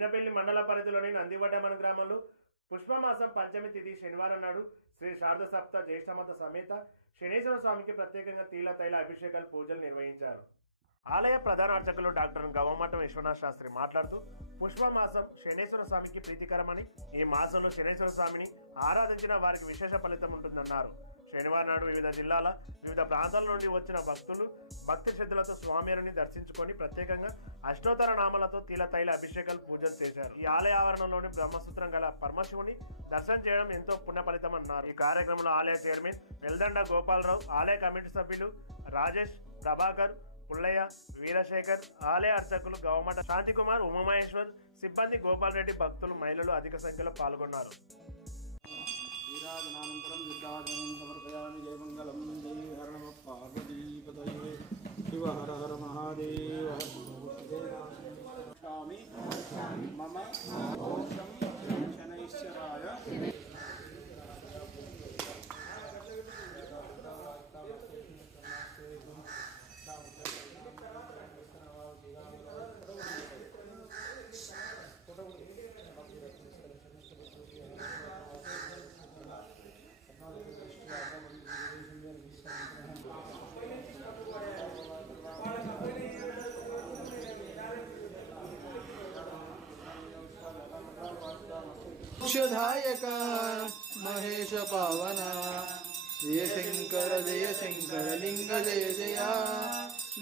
చిన్నపల్లి మండల పరిధిలోని నందివడ్డమన గ్రామంలో పుష్పమాసం పంచమి తిథి శనివారం నాడు శ్రీ శారద సప్త జ్యేష్ఠమాత సమేత శనేశ్వర స్వామికి ప్రత్యేకంగా తీల తైల అభిషేకాలు పూజలు నిర్వహించారు. ఆలయ ప్రధాన అర్చకులు డాక్టర్ గవ్వమఠం విశ్వనాథ్ శాస్త్రి మాట్లాడుతూ పుష్పమాసం శనేశ్వర స్వామికి ప్రీతికరమని, ఈ మాసంలో శనేశ్వర స్వామిని ఆరాధించిన వారికి విశేష ఫలితం ఉంటుందన్నారు. శనివారం నాడు వివిధ జిల్లాల వివిధ ప్రాంతాల నుండి వచ్చిన భక్తులు భక్తి శ్రద్ధలతో స్వామివారిని దర్శించుకొని ప్రత్యేకంగా అష్టోత్తర నామాలతో తీల తైల అభిషేకాలు పూజలు చేశారు. ఈ ఆలయ ఆవరణలోని బ్రహ్మసూత్రం గల పరమశివుని దర్శనం చేయడం ఎంతో పుణ్య ఫలితం అన్నారు. ఈ కార్యక్రమంలో ఆలయ చైర్మన్ వెల్దండ గోపాలరావు, ఆలయ కమిటీ సభ్యులు రాజేష్, ప్రభాకర్, పుల్లయ్య, వీరశేఖర్, ఆలయ అర్చకులు గవమఠ శాంతికుమార్, ఉమామహేశ్వర్, సిబ్బంది గోపాల్ రెడ్డి, భక్తులు, మహిళలు అధిక సంఖ్యలో పాల్గొన్నారు. సమర్పయామి. జయ మంగళం. జయ హర నమ పార్వతీపతయే. శివ హర హర మహాదేవ. మమ ఓషం శనైశ్వరాయ मोक्षदायक महेश पावना जय शंकर लिंग जय जया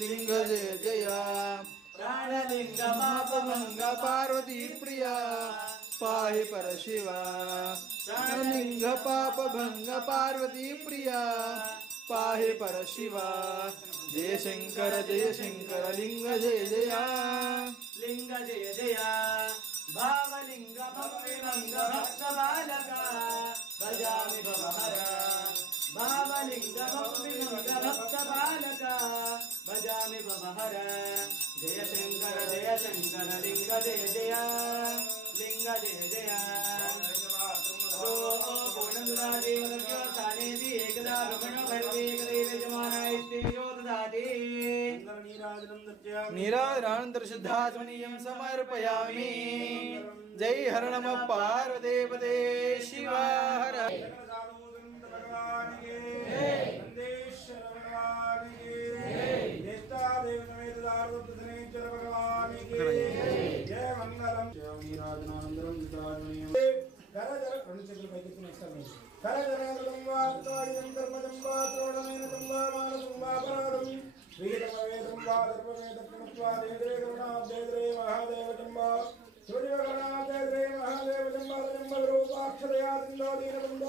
लिंग जय जया प्राणलिंग मापभंग पार्वती प्रिया पाहि परशिवा प्राणलिंग पापभंग पार्वती प्रिया पाहि परशिवा जय शंकर लिंग जय जया लिंग जय जया भावलिंग भक्तिभंग भक्त बालका भजामि भवहरा भावलिंग भक्तिभंग भक्त बालका भजामि भवहरा जय शंकर लिंग जय जया लिंग जय जया एकदा रमण भरते नीराजनानंतर शुद्धात्मनीयं समर्पयामि. जय हर नमः पार्वतीपते शिव हर. जय मंगलम. नीराजनानंदरं करा जरा రెండు చేతులు పైకి ఎత్తి నెక్స్ట్ టైం కరా జరా దంవాత్తాయం ధర్మదంవా త్రోడమైన దంవా మానదంవా పరాదం వీరమవేదంవా ధర్మవేదత్మత్వా దేదే గరుణాదేద్రే మహాదేవ దంవా సూర్యగరుణాదేద్రే మహాదేవ దంవా దంవా రూపాక్షరయా దిందో దీనబందో